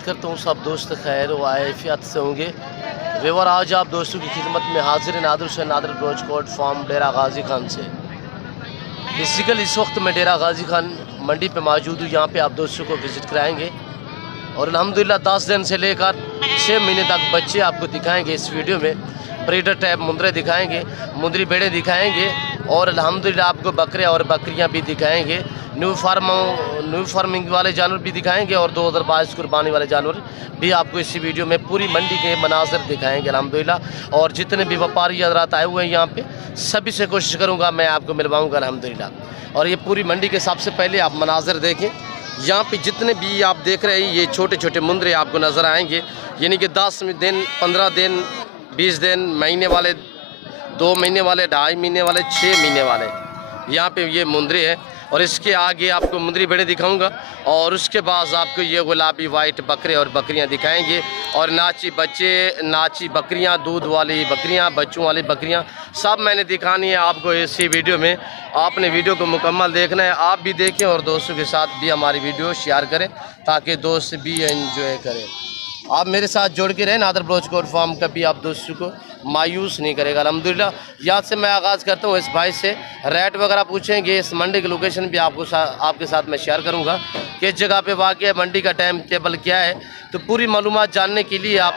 उम्मीद करता हूँ सब दोस्त खैर व आफियत से होंगे। वेवर आज आप दोस्तों की खिदमत में हाजिर नादिर से नादिर ब्रोचकोट फार्म डेरा गाजी खान से। बेसिकल इस वक्त मैं डेरा गाजी खान मंडी पे मौजूद हूँ। यहाँ पे आप दोस्तों को विज़िट कराएंगे और अल्हम्दुलिल्लाह 10 दिन से लेकर 6 महीने तक बच्चे आपको दिखाएंगे। इस वीडियो में ब्रीडर टाइप मुंदरे दिखाएंगे, मुंदरी बेड़े दिखाएंगे और अल्हम्दुलिल्लाह आपको बकरे और बकरियां भी दिखाएंगे। न्यू फार्मिंग वाले जानवर भी दिखाएंगे और 2022 कुर्बानी वाले जानवर भी आपको इसी वीडियो में पूरी मंडी के मनाज़र दिखाएंगे अल्हम्दुलिल्लाह। और जितने भी व्यापारी हज़रात आए हुए हैं यहाँ पे सभी से कोशिश करूँगा मैं आपको मिलवाऊँगा अल्हम्दुलिल्लाह। और ये पूरी मंडी के सबसे पहले आप मनाज़र देखें। यहाँ पे जितने भी आप देख रहे हैं ये छोटे छोटे मुंदरे आपको नज़र आएंगे, यानी कि 10 दिन, 15 दिन, 20 दिन, महीने वाले, 2 महीने वाले, 2.5 महीने वाले, 6 महीने वाले यहाँ पे ये मुंदरे हैं। और इसके आगे आपको मुंदरी बेड़े दिखाऊंगा और उसके बाद आपको ये गुलाबी वाइट बकरे और बकरियां दिखाएंगे और नाची बच्चे, नाची बकरियां, दूध वाली बकरियां, बच्चों वाली बकरियां सब मैंने दिखानी है आपको इसी वीडियो में। आपने वीडियो को मुकम्मल देखना है, आप भी देखें और दोस्तों के साथ भी हमारी वीडियो शेयर करें ताकि दोस्त भी एंजॉय करें। आप मेरे साथ जोड़ के रहें। नादिर ब्रोचकोट फार्म कभी आप दोस्तों को मायूस नहीं करेगा अल्हम्दुलिल्लाह। यहाँ से मैं आगाज़ करता हूँ इस भाई से, रेट वगैरह पूछेंगे, इस मंडी की लोकेशन भी आपके साथ मैं शेयर करूँगा, किस जगह पे वाक़ है, मंडी का टाइम टेबल क्या है। तो पूरी मालूमात जानने के लिए आप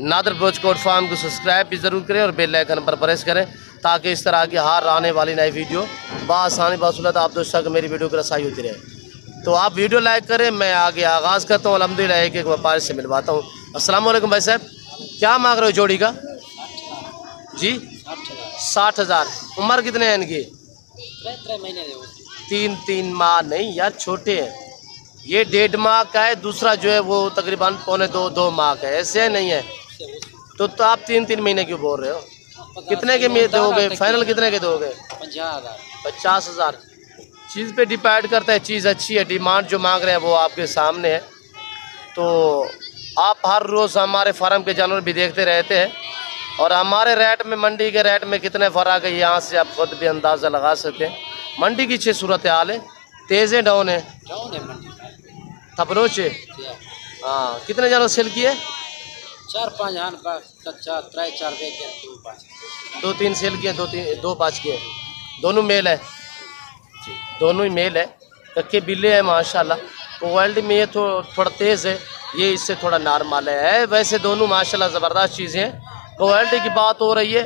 नादिर ब्रोचकोट फार्म को सब्सक्राइब भी ज़रूर करें और बेल आइकन पर प्रेस करें ताकि इस तरह की हर आने वाली नई वीडियो बआसानी बासुलत आप दोस्तों को मेरी वीडियो की रसाई होती रहे। तो आप वीडियो लाइक करें, मैं आगे आगाज़ करता हूँ अल्हम्दुलिल्लाह। एक एक व्यापारी से मिलवाता हूँ। अस्सलाम वालेकुम भाई साहब, क्या मांग रहे हो जोड़ी का? जी 60,000। उम्र कितने हैं इनकी? 3 माह नहीं यार, छोटे हैं। ये 1.5 माह का है, दूसरा जो है वो तकरीबन 2.25 माह का है, ऐसे नहीं है। तो आप 3 महीने क्यों बोल रहे हो? कितने के में दोगे? फाइनल कितने के दोगे? 50,000। चीज़ पे डिपेंड करता है, चीज़ अच्छी है, डिमांड जो मांग रहे हैं वो आपके सामने है। तो आप हर रोज़ हमारे फार्म के जानवर भी देखते रहते हैं और हमारे रेट में मंडी के रेट में कितने फ़र्क है यहाँ से आप खुद भी अंदाज़ा लगा सकते हैं। मंडी की 6 सूरत हाल है, तेज़ है डाउन है? थपरोच है। हाँ, कितने जानवर सेल किए? 2-3 सेल किए, 2 5 किए। दोनों मेल है? दोनों ही मेल है। कक्के बिल्ले हैं माशाल्लाह। क्वालिटी में ये थोड़ा तेज़ है, ये इससे थोड़ा नॉर्मल है। वैसे दोनों माशाल्लाह ज़बरदस्त चीज़ें हैं। क्वालिटी की बात हो रही है,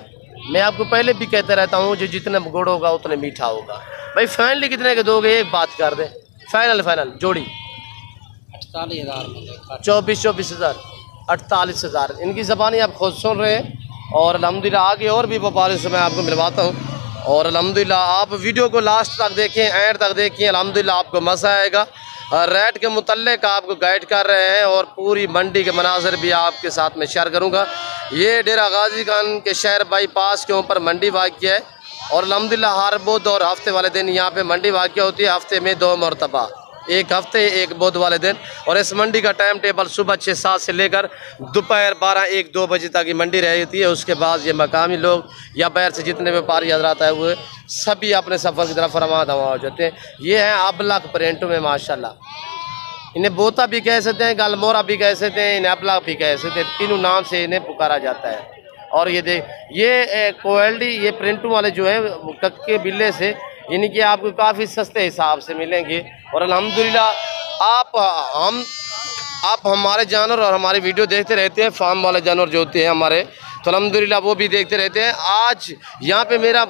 मैं आपको पहले भी कहते रहता हूँ जो जितना गुड़ होगा उतने मीठा होगा। भाई फाइनली कितने के दोगे? एक बात कर दें, फाइनल जोड़ी 24,000 48,000। इनकी ज़बानी आप खुद सुन रहे हैं और अल्हम्दुलिल्लाह आगे और भी व्यापारी से मैं आपको मिलवाता हूँ। और अल्हम्दुलिल्लाह आप वीडियो को लास्ट तक देखें, एंड तक देखें, अल्हम्दुलिल्लाह आपको मज़ा आएगा। रेट के मुतल्लिक आपको गाइड कर रहे हैं और पूरी मंडी के मनाज़र भी आपके साथ में शेयर करूंगा। ये डेरा गाजी खान के शहर बाईपास के ऊपर मंडी वाक़या है और अल्हम्दुलिल्लाह हर बुध और हफ्ते वाले दिन यहाँ पे मंडी वाक़या होती है। हफ्ते में 2 मरतबा, एक हफ्ते एक बुध वाले दिन। और इस मंडी का टाइम टेबल सुबह 6-7 से लेकर दोपहर 12-1-2 बजे तक ये मंडी रहती है। उसके बाद ये मकामी लोग या बाहर से जितने व्यापारी हज़रात आए हुए सभी अपने सफ़र की तरफ रवा दवा हो जाते हैं। ये हैं अबलग प्रिंटों में माशाल्लाह। इन्हें बोता भी कह सकते हैं, गलमोरा भी कह सकते हैं, इन्हें अबलग भी कह सकते हैं। तीनों नाम से इन्हें पुकारा जाता है। और ये देख, ये क्वालिटी, ये प्रिंटों वाले जो है कक्के बिल्ले से यानी कि आपको काफ़ी सस्ते हिसाब से मिलेंगे। और अल्हम्दुलिल्लाह आप हमारे जानवर और हमारी वीडियो देखते रहते हैं। फार्म वाले जानवर जो होते हैं हमारे, तो अल्हम्दुलिल्लाह वो भी देखते रहते हैं। आज यहाँ पे मेरा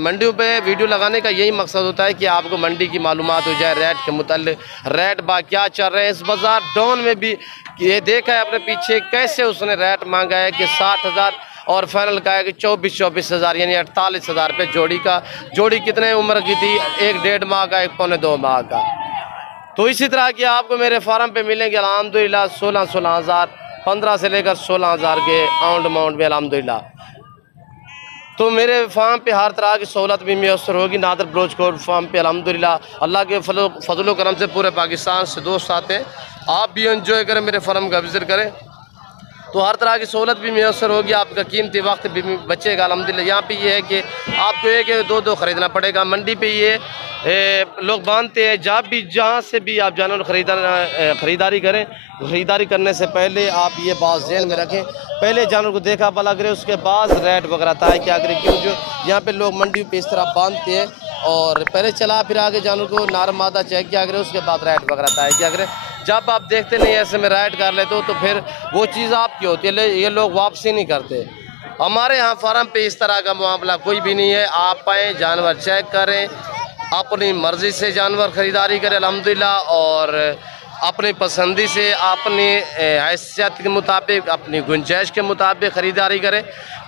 मंडियों पे वीडियो लगाने का यही मकसद होता है कि आपको मंडी की मालूमात हो जाए, रेट के मुताल्लिक, रेट क्या चल रहे हैं। इस बाज़ार डाउन में भी ये देखा है अपने पीछे कैसे उसने रेट मांगा है कि 60,000 और फाइनल का है कि 24,000 यानी 48,000 रुपये जोड़ी का। जोड़ी कितने उम्र की थी? 1-1.5 माह का, 1-2 माह का। तो इसी तरह की आपको मेरे फार्म पे मिलेंगे अल्हम्दुलिल्लाह 16,000 15 से लेकर 16,000 के अमाउंट में अल्हम्दुलिल्लाह। तो मेरे फार्म पे हर तरह की सहूलत भी मैसर होगी। नादिर ब्रोचकोट फार्म पे अल्हम्दुलिल्लाह अल्लाह के फजल करम से पूरे पाकिस्तान से दोस्त आते हैं। आप भी एंजॉय करें, मेरे फार्म का विजिट करें। तो हर तरह की सहूलत भी मैसर होगी, आपका कीमती वक्त भी बचेगा अल्हम्दुलिल्लाह। यहाँ पे ये है कि आपको एक दो ख़रीदना पड़ेगा। मंडी पे ये लोग बांधते हैं। जहाँ से भी आप जानवर ख़रीदारी करें, ख़रीदारी करने से पहले आप ये बात ज़हन में रखें, पहले जानवर को देखा भला करें, उसके बाद रेट वगैरह तय क्या करें। क्यों जो यहाँ पे लोग मंडी पे इस तरह बांधते हैं और पहले चला फिर आगे जानवर को नार मादा चेक किया करें, उसके बाद रेट वगैरह तय किया करें। जब आप देखते नहीं ऐसे में राइड कर लेते हो तो फिर वो चीज़ आपकी होती है, ये लोग वापसी नहीं करते। हमारे यहाँ फार्म पे इस तरह का मामला कोई भी नहीं है। आप आएँ, जानवर चेक करें, अपनी मर्ज़ी से जानवर ख़रीदारी करें अल्हम्दुलिल्लाह, और अपनी पसंदी से, अपनी हैसियत के मुताबिक, अपनी गुंजाइश के मुताबिक ख़रीदारी करें।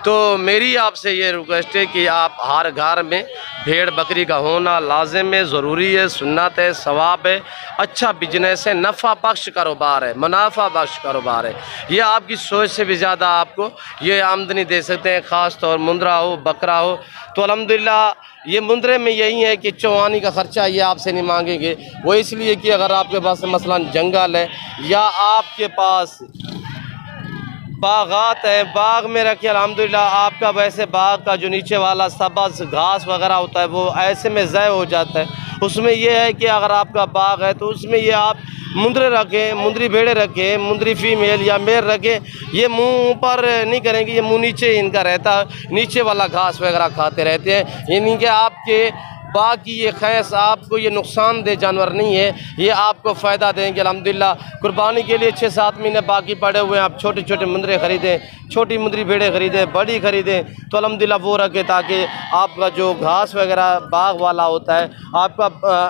तो मेरी आपसे ये रिक्वेस्ट है कि आप हर घर में भेड़ बकरी का होना लाजिम है, ज़रूरी है, सुन्नत है, सवाब है, अच्छा बिजनेस है, नफ़ा बख्श कारोबार है, मुनाफा बख्श कारोबार है। ये आपकी सोच से भी ज़्यादा आपको ये आमदनी दे सकते हैं, ख़ास तौर मुंद्रा हो, बकरा हो। तो अल्हम्दुलिल्लाह ये मुंद्रे में यही है कि चौवानी का ख़र्चा ये आपसे नहीं मांगेंगे। वो इसलिए कि अगर आपके पास मसलन जंगल है या आपके पास बागात है, बाग में रखिए अल्हम्दुलिल्लाह, आपका वैसे बाग का जो नीचे वाला सब्ज़ घास वगैरह होता है वो ऐसे में ज़ाय हो जाता है। उसमें यह है कि अगर आपका बाग है तो उसमें ये आप मुंदरे रखें, मुंदरी भेड़े रखें, मुंदरी फीमेल या मेल रखें। ये मुंह ऊपर नहीं करेंगे, ये मुंह नीचे इनका रहता है, नीचे वाला घास वगैरह खाते रहते हैं। यानी कि आपके बाग की ये खैस आपको ये नुकसानदेह जानवर नहीं है, ये आपको फ़ायदा देंगे अल्हम्दुलिल्लाह। कुर्बानी के लिए 6-7 महीने बाकी पड़े हुए हैं, आप छोटे छोटे मुंदरे ख़रीदें, छोटी मुंदरी भेड़े ख़रीदें, बड़ी ख़रीदें तो अल्हम्दुलिल्लाह वो रखें, ताकि आपका जो घास वगैरह बाग वाला होता है, आपका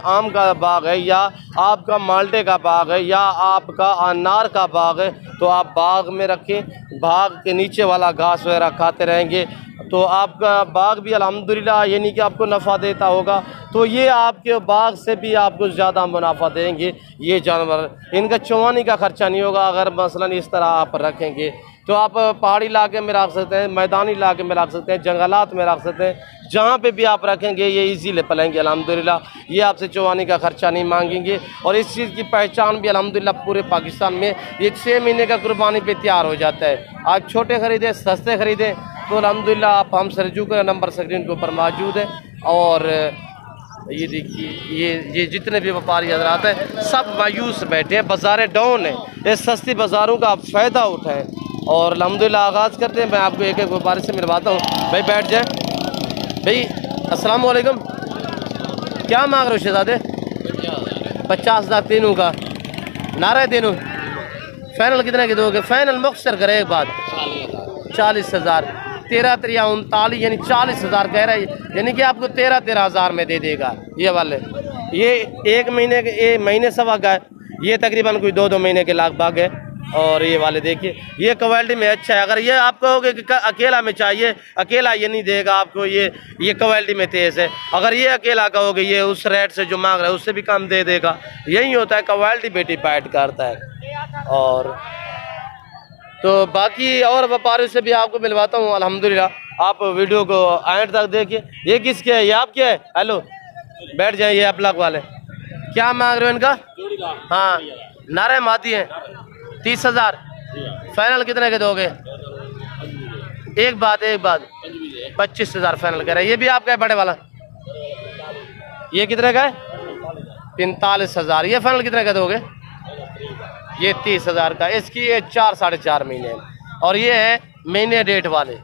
आम का बाग है या आपका माल्टे का बाग है या आपका अनार का बाग है, तो आप बाग में रखें। बाग के नीचे वाला घास वगैरह खाते रहेंगे तो आपका बाग भी अल्हम्दुलिल्लाह यानी कि आपको नफ़ा देता होगा। तो ये आपके बाग से भी आपको ज़्यादा मुनाफा देंगे ये जानवर। इनका चौवानी का ख़र्चा नहीं होगा अगर मसलन इस तरह आप रखेंगे। तो आप पहाड़ी इलाके में रख सकते हैं, मैदानी इलाके में रख सकते हैं, जंगलात में रख सकते हैं, जहाँ पे भी आप रखेंगे ये इजीली पलेंगे अल्हम्दुलिल्लाह। ये आपसे चौवानी का ख़र्चा नहीं मांगेंगे। और इस चीज़ की पहचान भी अल्हम्दुलिल्लाह पूरे पाकिस्तान में ये 6 महीने का कुर्बानी पे तैयार हो जाता है। आप छोटे ख़रीदें, सस्ते ख़रीदें तो अल्हम्दुलिल्लाह आप हमसे रजू का नंबर स्क्रीन के ऊपर मौजूद है। और ये देखिए ये जितने भी व्यापारी हज़रात हैं सब मायूस बैठे हैं, बाज़ारें डाउन हैं। इस सस्ती बाज़ारों का आप फ़ायदा उठाएँ और अल्हम्दुलिल्लाह आगाज़ करते हैं। मैं आपको एक एक व्यापारी से मिलवाता हूँ। भाई बैठ जाए। भाई अस्सलाम वालेकुम, क्या मांग रहे हो शहज़ादे? 50,000 तीनों का नारा है तीनों। फ़ाइनल कितने के दोगे? फ़ाइनल मुख्तर करे एक बात, 40,000। 13-39 यानी 40,000 कह रहा है, यानी कि आपको 13,000 में दे देगा ये वाले। ये 1 महीने के महीने सवा का है, ये तकरीबन कोई 2-2 महीने के लगभग है। और ये वाले देखिए ये क्वालिटी में अच्छा है। अगर ये आप कहोगे कि अकेला में चाहिए, अकेला ये नहीं देगा आपको, ये क्वालिटी में तेज़ है। अगर ये अकेला कहोगे ये उस रेट से जो मांग रहा है उससे भी कम दे देगा। यही होता है, क्वालिटी पे डिपेंड करता है। और तो बाकी और व्यापारियों से भी आपको मिलवाता हूँ अल्हम्दुलिल्लाह। आप वीडियो को एंड तक देखिए। ये किसके है? ये आपके है? हेलो बैठ जाइए। आप लाख वाले क्या मांग रहे हो इनका? हाँ नारे माती हैं 30,000। फाइनल कितने के दोगे? एक बात 25,000 फाइनल कह रहे हैं। ये भी आपका है बड़े वाला? ये कितने का है? 45,000। ये फाइनल कितने का दोगे? ये 30,000 का। इसकी ये 4-4.5 महीने है। और ये है महीने डेट वाले।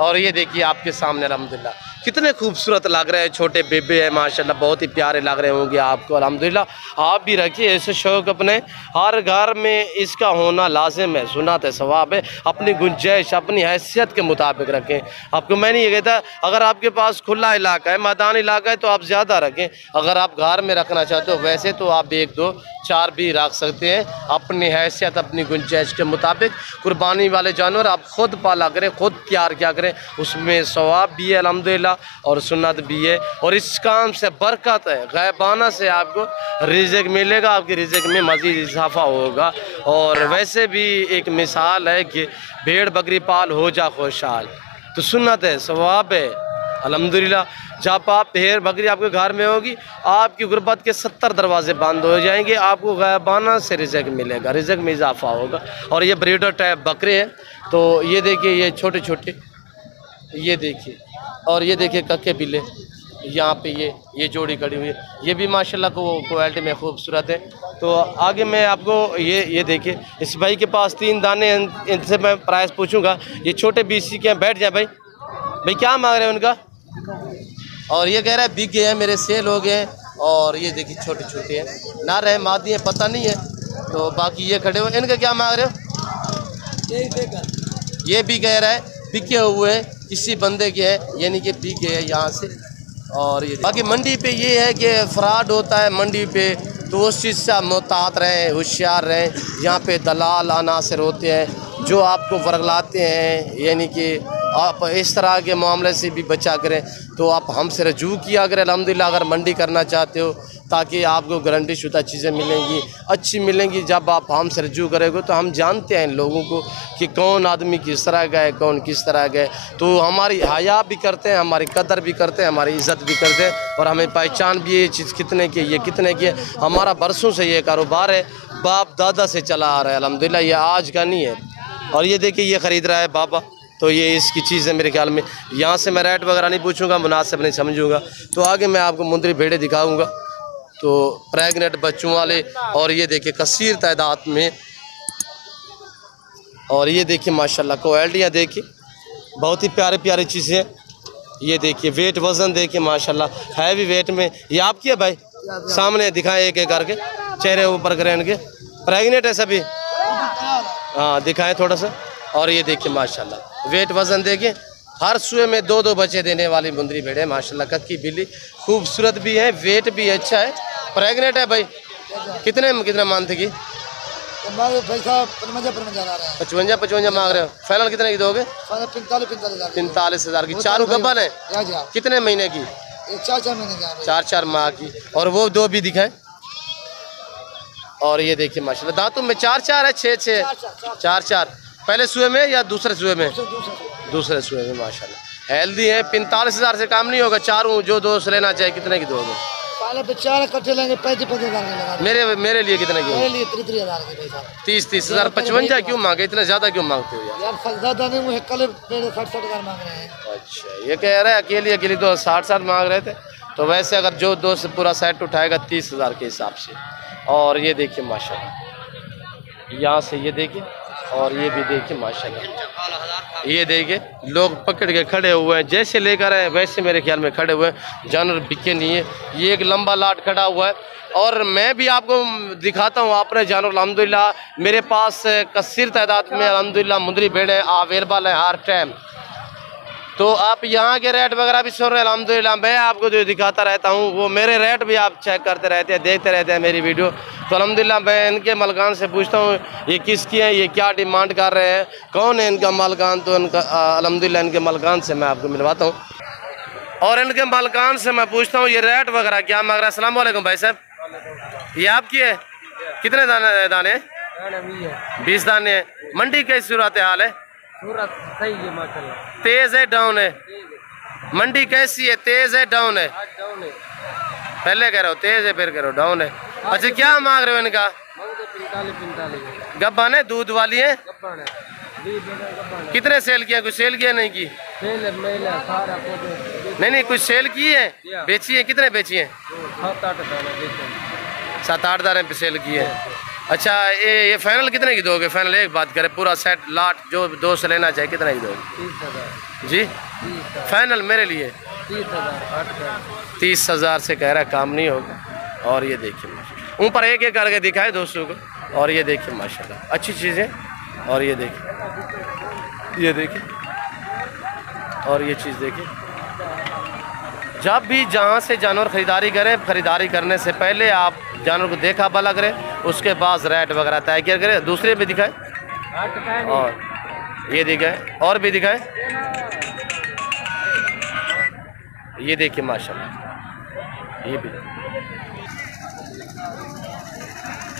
और ये देखिए आपके सामने अल्हम्दुलिल्लाह कितने खूबसूरत लग रहे हैं, छोटे बेबे हैं माशाल्लाह, बहुत ही प्यारे लग रहे होंगे आपको अल्हम्दुलिल्लाह। आप भी रखिए ऐसे शौक़ अपने, हर घर में इसका होना लाजिम है, सुन्नत है, सवाब है। अपनी गुंजाइश अपनी हैसियत के मुताबिक रखें। आपको मैं नहीं ये कहता अगर आपके पास खुला इलाका है, मैदानी इलाका है तो आप ज़्यादा रखें। अगर आप घर में रखना चाहते हो वैसे तो आप 1-2-4 भी रख सकते हैं अपनी हैसियत अपनी गुंजाइश के मुताबिक। कुर्बानी वाले जानवर आप ख़ुद पाला करें, ख़ुद तैयार किया करें, उसमें सवाब भी है अल्हम्दुलिल्लाह और सुन्नत भी है। और इस काम से बरकत है, गैबाना से आपको रिज़्क़ मिलेगा, आपके रिज़्क़ में मज़ीद इजाफा होगा। और वैसे भी एक मिसाल है कि भेड़ बकरी पाल हो जा खुशहाल, तो सुन्नत है, सवाब है। अल्हम्दुलिल्लाह। जब आप भेड़ बकरी आपके घर में होगी, आपकी गुर्बत के 70 दरवाजे बंद हो जाएंगे, आपको गायबाना से रिज़्क़ मिलेगा, रिज़्क़ में इजाफा होगा। और ये ब्रीडर टाइप बकरे हैं। तो ये देखिए, ये छोटे छोटे, ये देखिए, और ये देखिए कक्के बिल्ले यहाँ पे ये जोड़ी खड़ी हुई है, ये भी माशाल्लाह को क्वालिटी में खूबसूरत है। तो आगे मैं आपको ये देखिए, इस भाई के पास 3 दाने, इनसे मैं प्राइस पूछूंगा। ये छोटे BC के हैं, बैठ जाए भाई क्या मांग रहे हैं उनका? और ये कह रहा है बिक गए हैं मेरे, सेल हो गए हैं। और ये देखिए छोटे छोटे हैं, ना रहे मादी हैं, पता नहीं है। तो बाकी ये खड़े हुए, इनका क्या मांग रहे हो? ये भी कह रहा है बिके हुए हैं, किसी बंदे के हैं, यानी कि बिक गए हैं यहाँ से। और ये बाकी मंडी पे ये है कि फ्रॉड होता है मंडी पे, तो उस चीज़ से आप मोहतात रहें, होशियार रहें। यहाँ पे दलाल अनासर होते हैं जो आपको वर्गलाते हैं, यानी कि आप इस तरह के मामले से भी बचा करें। तो आप हमसे रजू किया करें अल्हम्दुलिल्लाह, अगर मंडी करना चाहते हो, ताकि आपको गारंटी शुदा चीज़ें मिलेंगी, अच्छी मिलेंगी। जब आप हमसे रजू करेंगे तो हम जानते हैं लोगों को कि कौन आदमी किस तरह का है, कौन किस तरह का है। तो हमारी हया भी करते हैं, हमारी कदर भी करते हैं, हमारी इज़्ज़त भी करते हैं, और हमें पहचान भी ये चीज़ कितने की, ये कितने की है। हमारा बरसों से ये कारोबार है, बाप दादा से चला आ रहा है अल्हम्दुलिल्लाह, ये आज का नहीं है। और ये देखिए, ये ख़रीद रहा है बाबा, तो ये इसकी चीज़ है मेरे ख्याल में। यहाँ से मैं रेट वगैरह नहीं पूछूंगा, मुनासिब नहीं समझूंगा। तो आगे मैं आपको मुंदरी भेड़े दिखाऊंगा, तो प्रेगनेंट बच्चों वाले। और ये देखिए कसीर तादाद में, और ये देखिए माशाल्लाह क्वालिटियाँ देखिए, बहुत ही प्यारे प्यारे चीज़ें। ये देखिए वेट वज़न देखिए माशाल्लाह हैवी वेट में। ये आपकी है भाई? सामने दिखाएं एक एक करके, चेहरे ऊपर करें इनके। प्रेगनेंट है सभी? हाँ दिखाएं थोड़ा सा। और ये देखिए माशाल्लाह वेट वज़न देखिए, हर सुए में 2-2 बच्चे देने वाली मुंदरी भेड़ है माशाल्लाह। कक्की बिल्ली खूबसूरत भी है, वेट भी अच्छा है, प्रेगनेंट है भाई। कितने मंथ की? 55 मांग रहे हो, फाइनल कितने की दोगे? 45,000 की। चारों गब्बन है? कितने महीने की? 4 माह की। और वो 2 भी दिखाएं। और ये देखिए माशाल्लाह दांतों में 4 है, 6 4। पहले सुए में या दूसरे सुए में? दूसरे सुए में माशाल्लाह हेल्दी है। 45,000 से काम नहीं होगा। चारों जो दोस्त लेना चाहे कितने की दोगे? 4 इकट्ठे लेंगे 35,000 मेरे लिए कितने की? 30,000 55 क्यों मांगे, इतना ज़्यादा क्यों मांगते हो यार? ज़्यादा नहीं, मुझे कल 60,000 मांग रहे हैं। अच्छा ये कह रहे हैं अकेली तो 60 मांग रहे थे। तो वैसे अगर जो दोस्त पूरा सेट उठाएगा 30,000 के हिसाब से। और ये देखिए माशाल्लाह, यहाँ से ये देखिए, और ये भी देखिए माशाल्लाह। ये देखिए लोग पकड़ के खड़े हुए हैं, जैसे लेकर आए वैसे मेरे ख्याल में खड़े हुए हैं, जानवर बिके नहीं है। ये एक लंबा लाट खड़ा हुआ है। और मैं भी आपको दिखाता हूँ अपने जानवर। अल्हम्दुलिल्लाह मेरे पास कसीर तादाद में अल्हम्दुलिल्लाह मुंदरी भेड़ें अवेलेबल है हर टाइम। तो आप यहाँ के रेट वगैरह भी सुन रहे हैं अल्हम्दुलिल्लाह। मैं आपको जो दिखाता रहता हूँ वो मेरे रेट भी आप चेक करते रहते हैं, देखते रहते हैं मेरी वीडियो। तो अल्हम्दुलिल्लाह मैं इनके मलकान से पूछता हूँ ये किसकी है, ये क्या डिमांड कर रहे हैं, कौन है इनका मलकान। तो इनका अल्हम्दुलिल्लाह इनके मलकान से मैं आपको मिलवाता हूँ, और इनके मलकान से मैं पूछता हूँ ये रेट वगैरह क्या मांग रहा है। अस्सलाम वालेकुम भाई साहब, ये आपकी है? कितने दाने? 20 दाने हैं। मंडी कैसी सूरत हाल है? सही है माशाल्लाह। तेज है डाउन है? मंडी कैसी है, तेज है डाउन है? पहले कह रहे हो तेज है, फिर कह रहे हो डाउन है। अच्छा क्या मांग रहे हो इनका? 45 गब्बान है, दूध वाली है? कितने सेल किया, कुछ सेल किया नहीं की? नहीं कुछ सेल की है, बेची है? कितने बेची है? 7-8 दाने पे सेल की है। अच्छा ये फाइनल कितने की दोगे? फाइनल एक बात करें, पूरा सेट लाट जो दोस्त लेना चाहे कितने की दोगे? 30,000 जी फाइनल मेरे लिए 30,000 से कह रहा है, काम नहीं होगा। और ये देखिए ऊपर एक एक करके दिखाए दोस्तों को। और ये देखिए माशाल्लाह अच्छी चीज़ें। और ये देखिए और ये चीज़ देखिए। जब भी जहाँ से जानवर ख़रीदारी करें, ख़रीदारी करने से पहले आप जानवर को देखा भला करें, उसके बाद रेट वगैरह तय किया करें। दूसरे भी दिखाए, और ये दिखाए, और भी दिखाए। ये देखिए माशाल्लाह,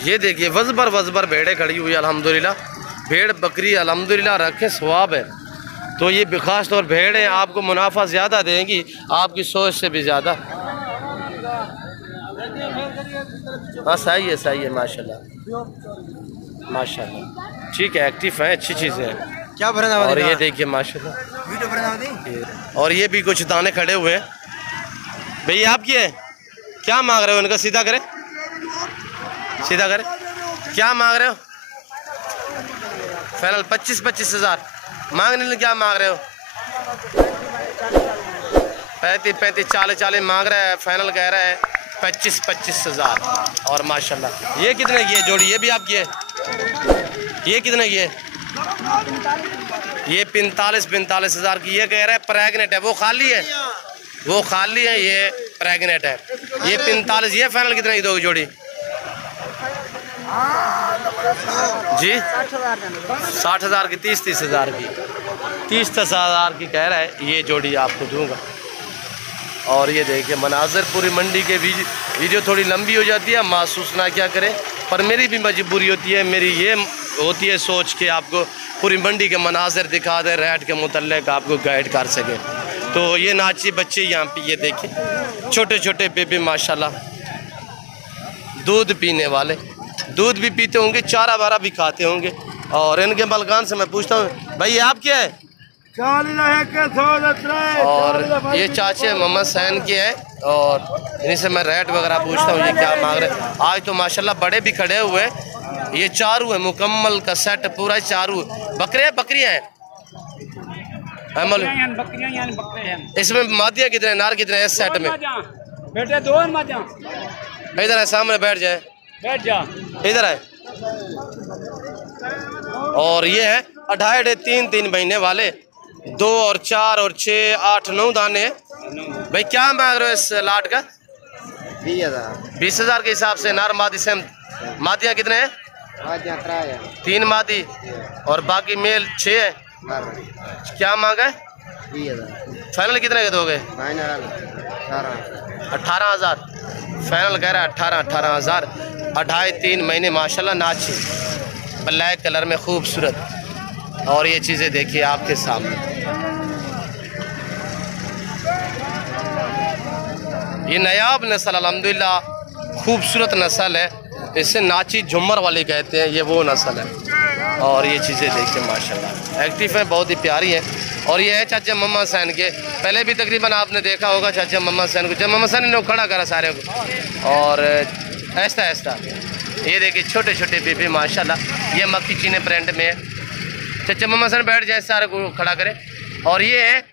ये देखिए वज़बर भेड़े खड़ी हुई अल्हम्दुलिल्लाह। भेड़ बकरी अल्हम्दुलिल्लाह रखे सवाब है। तो ये खास तौर भेड़ है, आपको मुनाफा ज़्यादा देंगी आपकी सोच से भी ज़्यादा। हाँ सही है माशाल्लाह माशाल्लाह, ठीक है, एक्टिव है, अच्छी चीज़ें हैं। क्या और ये देखिए माशाल्लाह, और ये भी कुछ दाने खड़े हुए हैं। भैया आप क्या है, क्या मांग रहे हो इनका? सीधा करे, सीधा करे, क्या मांग रहे हो? फाइनल 25 हज़ार मांगने में, क्या मांग रहे हो? 35 40 मांग रहा है, फाइनल कह रहा है 25 हज़ार। और माशाल्लाह ये कितने की है जोड़ी? ये भी आपकी है? ये कितने की है? ये 45 हज़ार की। ये कह रहा है प्रेगनेंट है, वो खाली है, वो खाली है, ये प्रेगनेंट है। ये 45, ये फाइनल कितने की दोगे जोड़ी जी? 60 हज़ार की, 30 हज़ार की, 30 हज़ार की कह रहा है, ये जोड़ी आपको दूंगा। और ये देखिए मनाज़र पूरी मंडी के। वीडियो थोड़ी लंबी हो जाती है, महसूस ना क्या करें, पर मेरी भी मजबूरी होती है, मेरी ये होती है सोच के आपको पूरी मंडी के मनाज़र दिखा दें, रेट के मुतल्लिक़ आपको गाइड कर सके। तो ये नाची बच्चे यहाँ पे ये देखिए, छोटे छोटे बेबी माशाल्लाह, दूध पीने वाले, दूध भी पीते होंगे, चारा वारा भी खाते होंगे। और इनके बलगान से मैं पूछता हूँ, भाई आप क्या है? और ये चाचे मोहम्मद सैन के हैं, और इन्हीं से मैं रेट वगैरह पूछता हूँ ये क्या मांग रहे हैं। आज तो माशाल्लाह बड़े भी खड़े हुए हैं, ये चारू है, मुकम्मल का सेट पूरा चारू। बकरियाँ हैं इसमें? मादियाँ कितने, नार कितने हैं इस सेट में? बेटे 2 इधर है, सामने बैठ जाए, बैठ जा, इधर है। और ये है 2.5 3 महीने वाले, 2 और 4 और 6 8 9 दाने हैं। भाई क्या मांग रहे हो इस लाट का? 20 हज़ार के हिसाब से। नार मादी से मादियाँ कितने हैं? 3 मादी और बाकी मेल 6 है। क्या मांगा है? 20,000। फाइनल कितने के दोगे? 18 हज़ार फाइनल कह रहा है। 18 हज़ार। 2.5 3 महीने माशाल्लाह, नाची ब्लैक कलर में खूबसूरत। और ये चीज़ें देखिए आपके सामने, ये नयाब नस्ल अल्हम्दुलिल्लाह खूबसूरत नस्ल है, इसे नाची झुमर वाली कहते हैं, ये वो नस्ल है। और ये चीज़ें देखिए माशाल्लाह एक्टिव है, बहुत ही प्यारी है। और ये है चाचा मोहम्मद सैन के, पहले भी तकरीबन आपने देखा होगा चाचा मोहम्मद सैन को। चाचा मोहम्मद सैन ने खड़ा करा सारे को, और ऐसा ऐसा ये देखिए छोटे छोटे बेबी माशाल्लाह, ये मक्की चीने प्रिंट में है। चाचा मोहम्मद सैन बैठ जाए, सारे को खड़ा करें। और ये है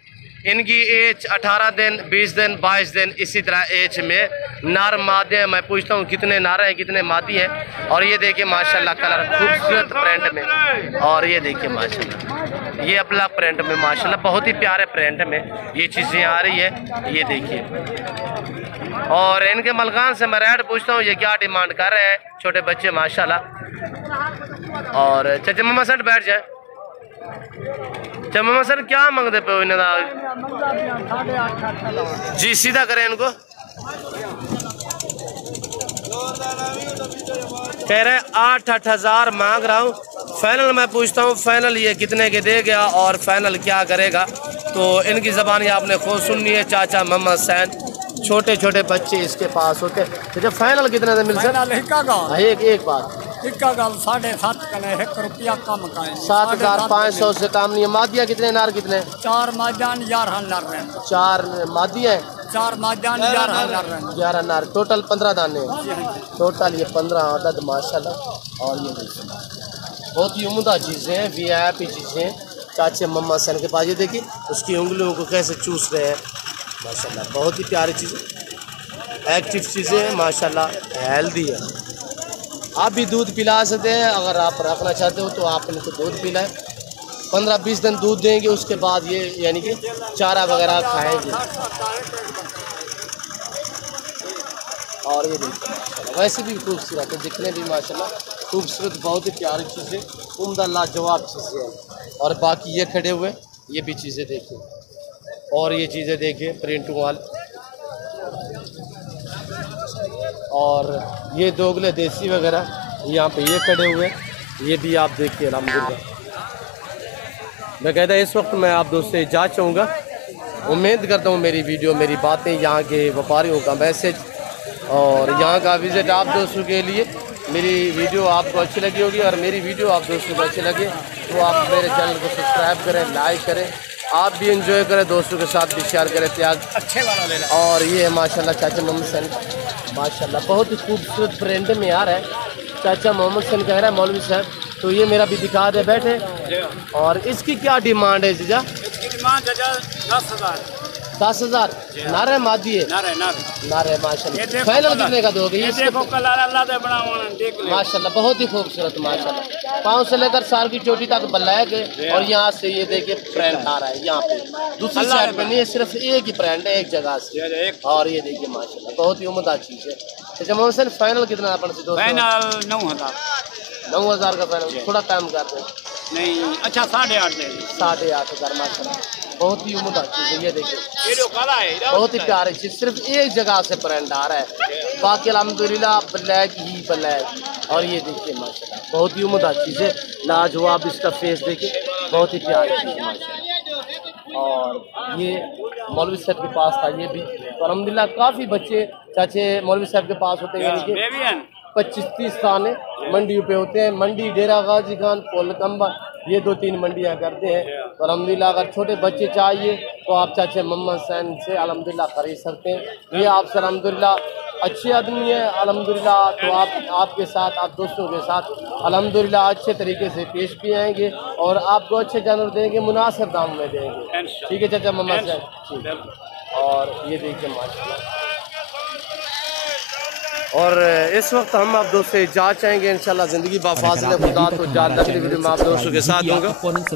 इनकी एज 18 दिन 20 दिन 22 दिन इसी तरह एज में नार मादे हैं। मैं पूछता हूँ कितने नारे हैं कितने मादी हैं। और ये देखिए माशाल्लाह कलर खूबसूरत प्रिंट में। और ये देखिए माशाल्लाह ये अपना प्रिंट में माशाल्लाह बहुत ही प्यारे प्रिंट में ये चीज़ें आ रही है, ये देखिए। और इनके मलकान से मैं रेट पूछता हूँ ये क्या डिमांड कर रहे हैं, छोटे बच्चे माशाल्लाह। और चाचा मामा सर बैठ जाए। चाचा मामा सर क्या मांगते पे इन्हें? जी सीधा करें इनको। कह रहे 8 हज़ार मांग रहा हूँ। फाइनल मैं पूछता हूँ फाइनल ये कितने के दे गया और फाइनल क्या करेगा? तो इनकी ज़बानी आपने खुद सुननी है। चाचा मोहम्मद सैन, छोटे छोटे बच्चे इसके पास होते हैं। तो फाइनल कितने से मिल सकता? एक बात 7.5 रुपया कम का 7,500 से काम नहीं है। मादिया कितने नार कितने? 4 मादियान 11 नार रहे। 4 मादिया 4 मादियान 11 नार। टोटल 15 दाने टोटल, ये 15 अदद माशाल्लाह। और ये बहुत ही उम्दा चीज़ें हैं, VIP चीज़ें हैं। चाचे मोहम्मद सैन के पास ये देखिए उसकी उंगलियों को कैसे चूस रहे हैं माशाल्लाह। बहुत ही प्यारी चीज़ें, एक्टिव चीज़ें हैं माशाल्लाह, हेल्दी है। आप भी दूध पिला सकते हैं, अगर आप रखना चाहते हो तो आप इनको दूध पिलाएं। 15-20 दिन दूध देंगे, उसके बाद ये यानी कि चारा वगैरह खाएंगे। और ये देखिए वैसे भी खूबसूरत है, दिखने भी माशाल्लाह खूबसूरत, बहुत ही प्यारी चीज़ें, उम्दा लाजवाब चीज़ें हैं। और बाकी ये खड़े हुए ये भी चीज़ें देखिए, और ये चीज़ें देखिए प्रिंट वाले। और ये दोगले देसी वगैरह यहाँ पे ये खड़े हुए, ये भी आप देखिए अल्हम्दुलिल्लाह बाकायदा इस वक्त मैं आप दोस्तों से जा चाहूँगा। उम्मीद करता हूँ मेरी वीडियो, मेरी बातें, यहाँ के व्यापारियों का मैसेज और यहाँ का विज़िट आप दोस्तों के लिए, मेरी वीडियो आपको अच्छी लगी होगी और मेरी वीडियो आप दोस्तों को अच्छी लगे तो आप मेरे चैनल को सब्सक्राइब करें, लाइक करें, आप भी एंजॉय करें, दोस्तों के साथ भी शेयर करें। त्याग अच्छे वाला ले लो। और ये है माशाल्लाह चाचा मोहम्मद सैन, माशाल्लाह बहुत ही खूबसूरत प्रिंट में आ रहा है। चाचा मोहम्मद सैन कह रहा है मौलवी साहब, तो ये मेरा भी दिखा दे बैठे। और इसकी क्या डिमांड है जीजा? इसकी डिमांड चाचा 10,000। 10,000 नारे मादी है, नारे माशाल्लाह। फाइनल कितने का दोगे? ये देखो कलर अल्लाह दे बनावा, देख ले माशाल्लाह बहुत ही खूबसूरत माशाल्लाह। पाँव से लेकर साल की चोटी तक ब्लैक है और यहाँ से ये देखिए प्रिंट आ रहा है, यहाँ पे दूसरी साइड पे नहीं है, सिर्फ एक ही प्रिंट है एक जगह से। और ये देखिए माशाल्लाह बहुत ही उम्दा चीज़ है। अच्छा मोहम्मद, फाइनल कितना अपन से? 9,000 का फाइनल, थोड़ा कम कर दो। नहीं अच्छा 8,500 दे। 8,500 माशाल्लाह बहुत ही उम्दा चीज़ है। ये देखिए ये जो काला है बहुत ही प्यारी चीज़, सिर्फ एक जगह से प्रिंट आ रहा है, बाकी अल्हम्दुलिल्लाह ब्लैक ही ब्लैक। और ये देखिए माशाल्लाह बहुत ही उम्दा चीज़ है, लाजवाब। इसका फेस देखिए बहुत ही प्यारी चीज़ है माशाल्लाह। और ये मौलवी साहब के पास था ये भी, तो अल्हम्दुलिल्लाह काफ़ी बच्चे चाचे मौलवी साहब के पास होते हैं। 25-30 थाने मंडियों पे होते हैं, मंडी डेरा गाजी खान, कोलकम्बा, ये 2-3 मंडियाँ करते हैं। तो अल्हम्दुलिल्लाह अगर छोटे बच्चे चाहिए तो आप चाचे मोहम्मद सैन से अल्हम्दुलिल्लाह खरीद सकते हैं। ये आपसे अल्हम्दुलिल्लाह अच्छे आदमी है अल्हम्दुलिल्लाह, तो आपके साथ, आप दोस्तों के साथ अल्हम्दुलिल्लाह अच्छे तरीके से पेश भी आएंगे और आपको अच्छे जानवर देंगे, मुनासिब दाम में देंगे। ठीक है चाचा मोहम्मद सैन, ठीक। और ये देखिए माशाल्लाह। और इस वक्त हम आप दोस्त से जा चाहेंगे इंशाल्लाह ज़िंदगी बाफाज़िल खुदा, तो जान अगली वीडियो में आप दोस्तों के साथ दूंगा।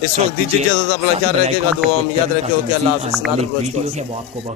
इस वक्त दीजिए इजाज़त, अपना ख्याल रखेगा, दुआ में याद रखे। ओके, अल्लाह हाफ़िज़।